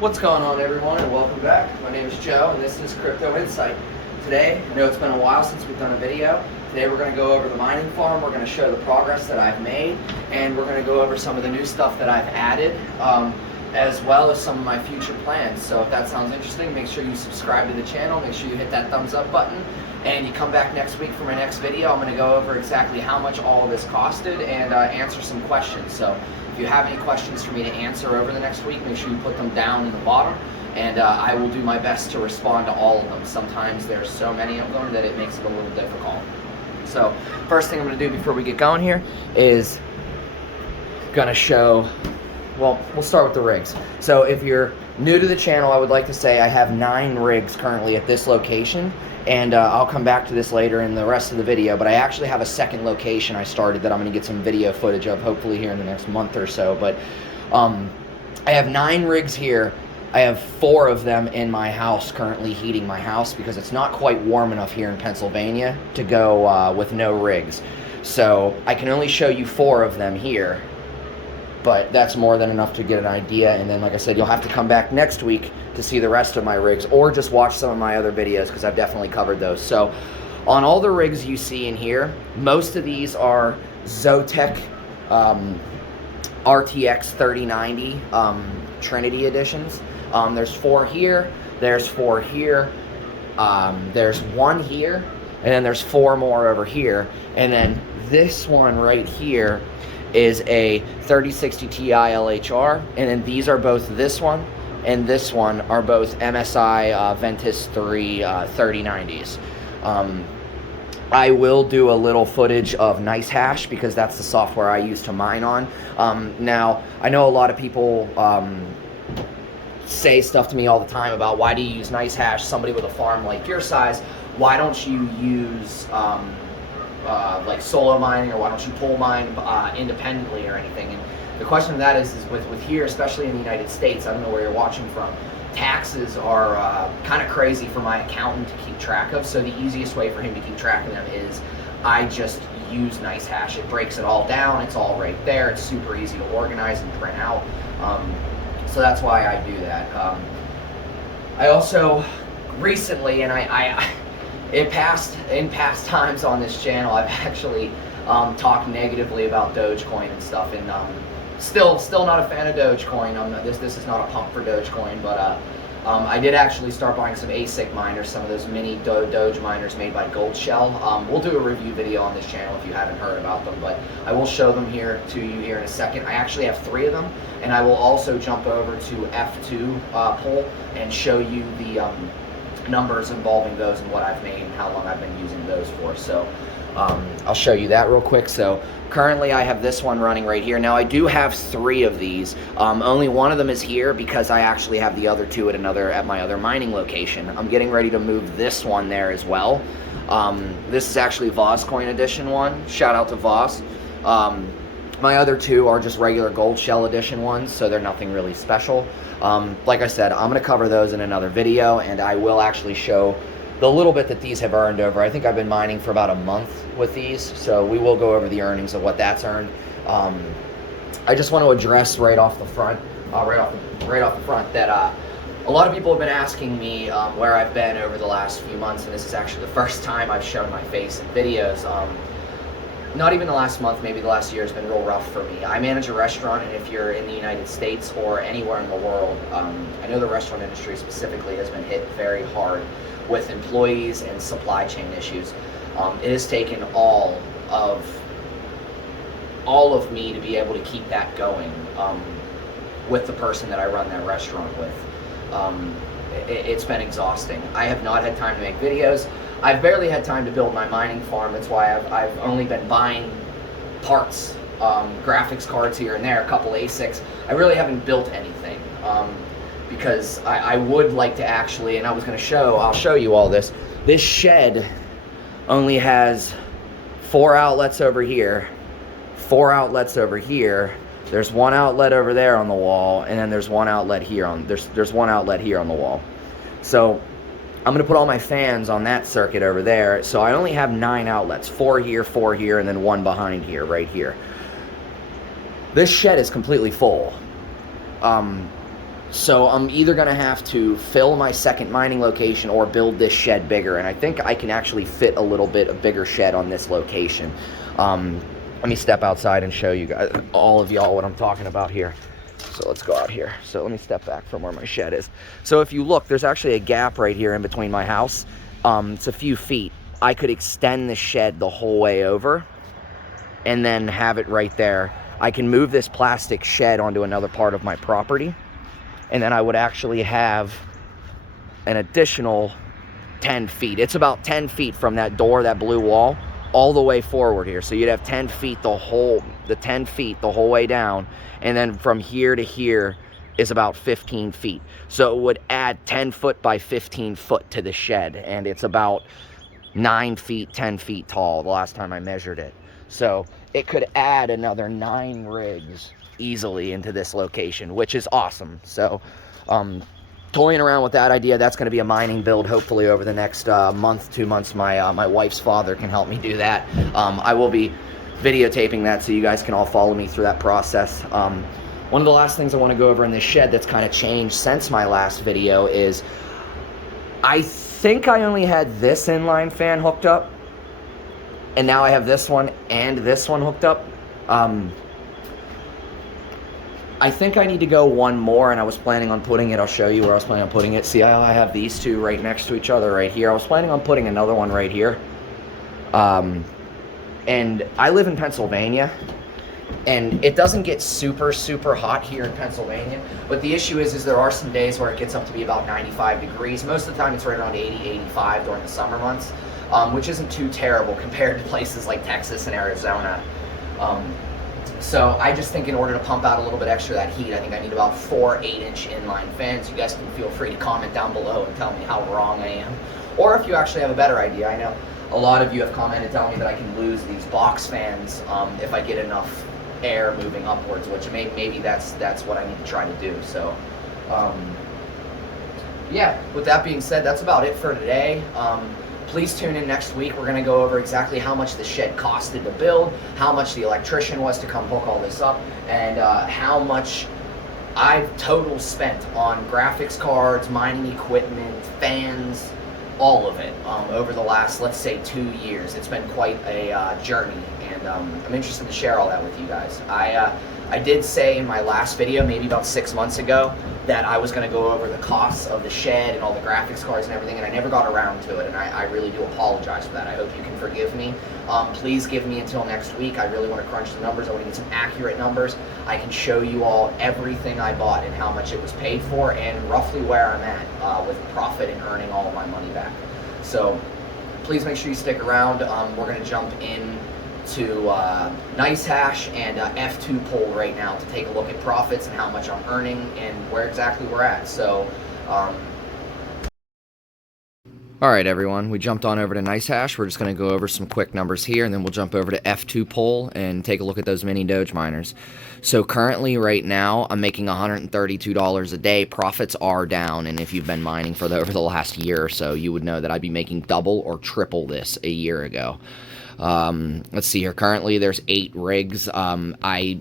What's going on, everyone, and welcome back. My name is Joe, and this is Crypto Insight. Today, I know it's been a while since we've done a video. Today we're going to go over the mining farm, we're going to show the progress that I've made, and we're going to go over some of the new stuff that I've added, as well as some of my future plans. So if that sounds interesting, make sure you subscribe to the channel, make sure you hit that thumbs up button, and you come back next week for my next video. I'm going to go over exactly how much all of this costed and answer some questions. So if you have any questions for me to answer over the next week, make sure you put them down in the bottom, and I will do my best to respond to all of them. Sometimes there's so many of them that it makes it a little difficult. So first thing I'm going to do before we get going here is going to show, well, we'll start with the rigs. So if you're new to the channel, I would like to say I have 9 rigs currently at this location, and I'll come back to this later in the rest of the video, but I actually have a second location I started that I'm going to get some video footage of hopefully here in the next month or so. But I have 9 rigs here. I have 4 of them in my house currently heating my house because it's not quite warm enough here in Pennsylvania to go with no rigs. So I can only show you 4 of them here, but that's more than enough to get an idea. And then, like I said, you'll have to come back next week to see the rest of my rigs, or just watch some of my other videos because I've definitely covered those. So on all the rigs you see in here, most of these are Zotac RTX 3090 Trinity editions. There's 4 here, there's 4 here, there's 1 here, and then there's 4 more over here. And then this one right here is a 3060 Ti LHR, and then these are both, this one and this one are both MSI Ventus 3 3090s. I will do a little footage of Nicehash because that's the software I use to mine on. Now, I know a lot of people say stuff to me all the time about, why do you use Nicehash? Somebody with a farm like your size, why don't you use like solo mining, or why don't you pull mine independently or anything? And the question of that is with here, especially in the United States, I don't know where you're watching from, taxes are kind of crazy for my accountant to keep track of. So the easiest way for him to keep track of them is I just use Nicehash. It breaks it all down, it's all right there, it's super easy to organize and print out. So that's why I do that. I also recently, and in past times on this channel, I've actually talked negatively about Dogecoin and stuff, and still not a fan of Dogecoin. This is not a pump for Dogecoin, but I did actually start buying some ASIC miners, some of those mini Doge miners made by Gold Shell. We'll do a review video on this channel if you haven't heard about them, but I will show them here to you here in a second. I actually have 3 of them, and I will also jump over to F2 poll and show you the numbers involving those and what I've made and how long I've been using those for. So I'll show you that real quick. So currently I have this one running right here. Now I do have 3 of these. Only one of them is here because I actually have the other 2 at my other mining location. I'm getting ready to move this one there as well. This is actually Voss Coin Edition one. Shout out to Voss. My other 2 are just regular Gold Shell Edition ones, so they're nothing really special. Like I said, I'm going to cover those in another video, and I will actually show the little bit that these have earned over. I think I've been mining for about a month with these, so we will go over the earnings of what that's earned. I just want to address right off the front that a lot of people have been asking me where I've been over the last few months, and this is actually the first time I've shown my face in videos. Not even the last month, maybe the last year has been real rough for me. I manage a restaurant, and if you're in the United States or anywhere in the world, I know the restaurant industry specifically has been hit very hard with employees and supply chain issues. It has taken all of me to be able to keep that going with the person that I run that restaurant with. It's been exhausting. I have not had time to make videos. I've barely had time to build my mining farm. That's why I've only been buying parts, graphics cards here and there, a couple ASICs. I really haven't built anything because I would like to actually, and I'll show you all this. This shed only has 4 outlets over here, 4 outlets over here. There's 1 outlet over there on the wall, and then there's 1 outlet here there's 1 outlet here on the wall. So I'm going to put all my fans on that circuit over there. So I only have 9 outlets, 4 here, and then 1 behind here, right here. This shed is completely full. So I'm either going to have to fill my second mining location or build this shed bigger. And I think I can actually fit a little bit of bigger shed on this location. Let me step outside and show you guys, all of y'all, what I'm talking about here. So let's go out here. So let me step back from where my shed is. So if you look, there's actually a gap right here in between my house. It's a few feet. I could extend the shed the whole way over and then have it right there. I can move this plastic shed onto another part of my property, and then I would actually have an additional 10 feet. It's about 10 feet from that door, that blue wall, all the way forward here. So you'd have 10 feet the whole way down, and then from here to here is about 15 feet. So it would add 10 foot by 15 foot to the shed, and it's about 9 feet, 10 feet tall the last time I measured it. So it could add another 9 rigs easily into this location, which is awesome. So toying around with that idea. That's going to be a mining build hopefully over the next month, 2 months. My wife's father can help me do that. I will be videotaping that so you guys can all follow me through that process. One of the last things I want to go over in this shed that's kind of changed since my last video is I think I only had this inline fan hooked up, and now I have this one and this one hooked up. I think I need to go one more, and I was planning on putting it, I'll show you where I was planning on putting it. See how I have these two right next to each other right here? I was planning on putting another one right here. And I live in Pennsylvania, and it doesn't get super hot here in Pennsylvania, but the issue is there are some days where it gets up to be about 95 degrees. Most of the time it's right around 80, 85 during the summer months, which isn't too terrible compared to places like Texas and Arizona. So I just think in order to pump out a little bit extra of that heat, I think I need about 4 8-inch inline fans. You guys can feel free to comment down below and tell me how wrong I am, or if you actually have a better idea. I know a lot of you have commented telling me that I can lose these box fans if I get enough air moving upwards, which maybe that's what I need to try to do. So yeah, with that being said, that's about it for today. Please tune in next week. We're going to go over exactly how much the shed costed to build, how much the electrician was to come hook all this up, and how much I've total spent on graphics cards, mining equipment, fans, all of it over the last, let's say, 2 years. It's been quite a journey, and I'm interested to share all that with you guys. I did say in my last video, maybe about 6 months ago, that I was going to go over the costs of the shed and all the graphics cards and everything, and I never got around to it, and I really do apologize for that. I hope you can forgive me. Please give me until next week. I really want to crunch the numbers. I want to get some accurate numbers. I can show you all everything I bought and how much it was paid for and roughly where I'm at with profit and earning all of my money back. So please make sure you stick around. We're going to jump in to Nicehash and F2 poll right now to take a look at profits and how much I'm earning and where exactly we're at. So alright everyone, we jumped on over to Nicehash. We're just going to go over some quick numbers here, and then we'll jump over to F2 poll and take a look at those mini Doge miners. So currently right now I'm making $132 a day. Profits are down, and if you've been mining for over the last year or so, you would know that I'd be making double or triple this a year ago. Let's see here. Currently there's 8 rigs. I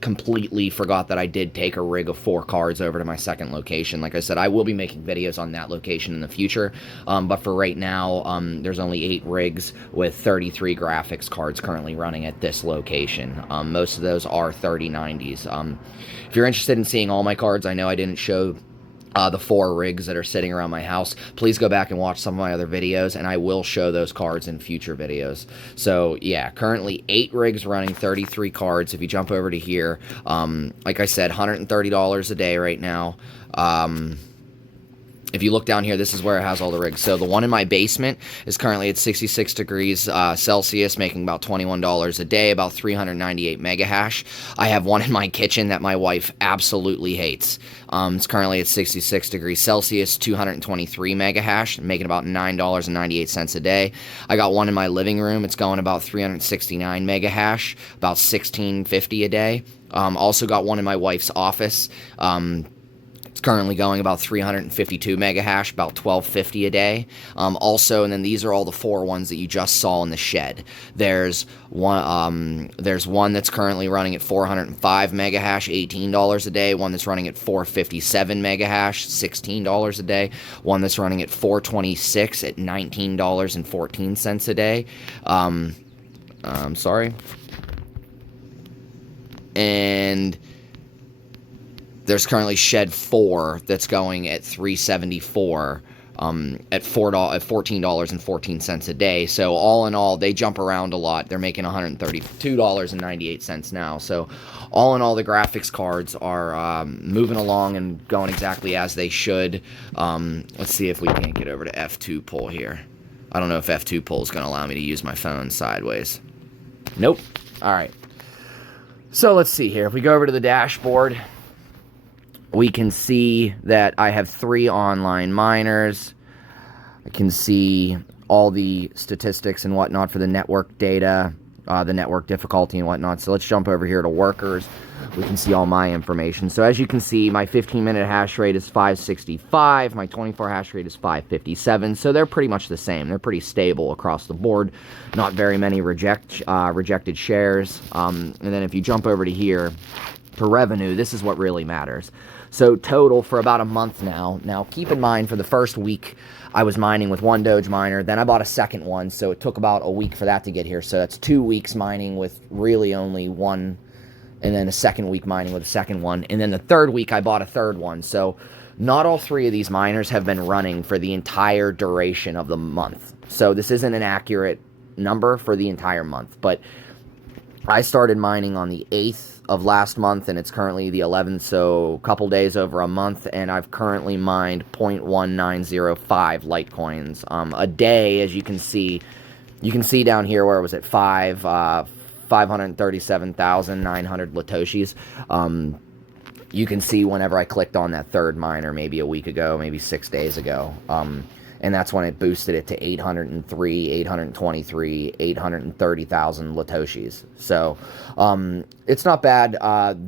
completely forgot that I did take a rig of 4 cards over to my second location. Like I said, I will be making videos on that location in the future, but for right now there's only 8 rigs with 33 graphics cards currently running at this location. Most of those are 3090s. If you're interested in seeing all my cards, I know I didn't show the 4 rigs that are sitting around my house. Please go back and watch some of my other videos, and I will show those cards in future videos. So yeah, currently 8 rigs running 33 cards. If you jump over to here, like I said, $130 a day right now. If you look down here, this is where it has all the rigs. So the one in my basement is currently at 66 degrees Celsius, making about $21 a day, about 398 mega hash. I have one in my kitchen that my wife absolutely hates. It's currently at 66 degrees Celsius, 223 mega hash, making about $9.98 a day. I got one in my living room. It's going about 369 mega hash, about $16.50 a day. Also got one in my wife's office. It's currently going about 352 mega hash, about 1250 a day. Also, and then these are all the 4 ones that you just saw in the shed. There's one that's currently running at 405 mega hash, $18 a day. One that's running at 457 mega hash, $16 a day. One that's running at 426 at $19.14 a day. Sorry. And there's currently shed 4 that's going at 374 at $14.14 a day. So all in all, they jump around a lot. They're making $132.98 now. So all in all, the graphics cards are moving along and going exactly as they should. Let's see if we can't get over to F2 pull here. I don't know if F2 pull is going to allow me to use my phone sideways. Nope. All right. So let's see here. If we go over to the dashboard, we can see that I have 3 online miners. I can see all the statistics and whatnot for the network data, the network difficulty and whatnot. So let's jump over here to workers. We can see all my information. So as you can see, my 15-minute hash rate is 565. My 24 hash rate is 557. So they're pretty much the same. They're pretty stable across the board. Not very many rejected shares. And then if you jump over to here, for revenue, this is what really matters. So total for about a month now. Now keep in mind, for the first week, I was mining with 1 Doge miner. Then I bought a second one, so it took about a week for that to get here. So that's 2 weeks mining with really only 1, and then a second week mining with a second one. And then the third week, I bought a third one. So not all 3 of these miners have been running for the entire duration of the month. So this isn't an accurate number for the entire month. But I started mining on the 8th of last month, and it's currently the 11th, so a couple days over a month, and I've currently mined 0.1905 Litecoins a day. As you can see down here where it was at 537,900 Latoshis. You can see whenever I clicked on that third miner, maybe a week ago, maybe 6 days ago, and that's when it boosted it to 803, 823, 830,000 Latoshis. So it's not bad.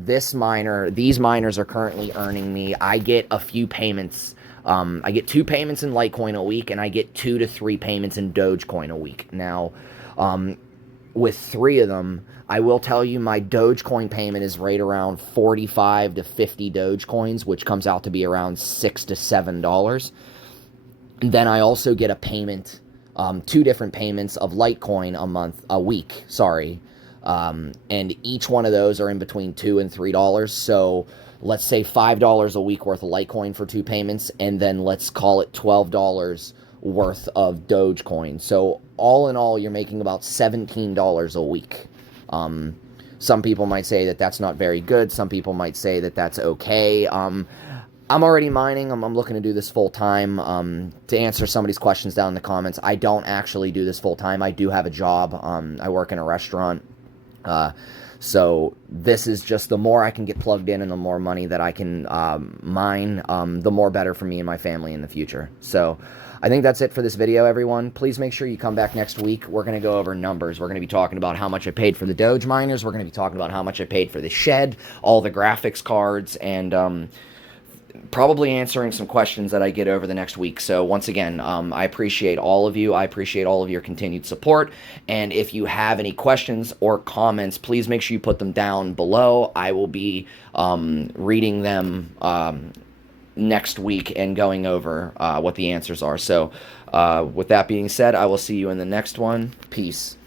These miners are currently earning me. I get a few payments. I get 2 payments in Litecoin a week, and I get 2 to 3 payments in Dogecoin a week. Now, with 3 of them, I will tell you my Dogecoin payment is right around 45 to 50 Dogecoins, which comes out to be around $6 to $7. And then I also get a payment, 2 different payments of Litecoin a week, and each one of those are in between $2 and $3. So let's say $5 a week worth of Litecoin for 2 payments, and then let's call it $12 worth of Dogecoin. So all in all, you're making about $17 a week. Some people might say that that's not very good. Some people might say that that's okay. I'm already mining. I'm looking to do this full time. To answer somebody's questions down in the comments, I don't actually do this full time. I do have a job. I work in a restaurant. So this is just, the more I can get plugged in and the more money that I can mine, the more better for me and my family in the future. So I think that's it for this video, everyone. Please make sure you come back next week. We're going to go over numbers. We're going to be talking about how much I paid for the Doge miners. We're going to be talking about how much I paid for the shed, all the graphics cards, and probably answering some questions that I get over the next week. So once again, I appreciate all of you. I appreciate all of your continued support. And if you have any questions or comments, please make sure you put them down below. I will be reading them next week and going over what the answers are. So with that being said, I will see you in the next one. Peace.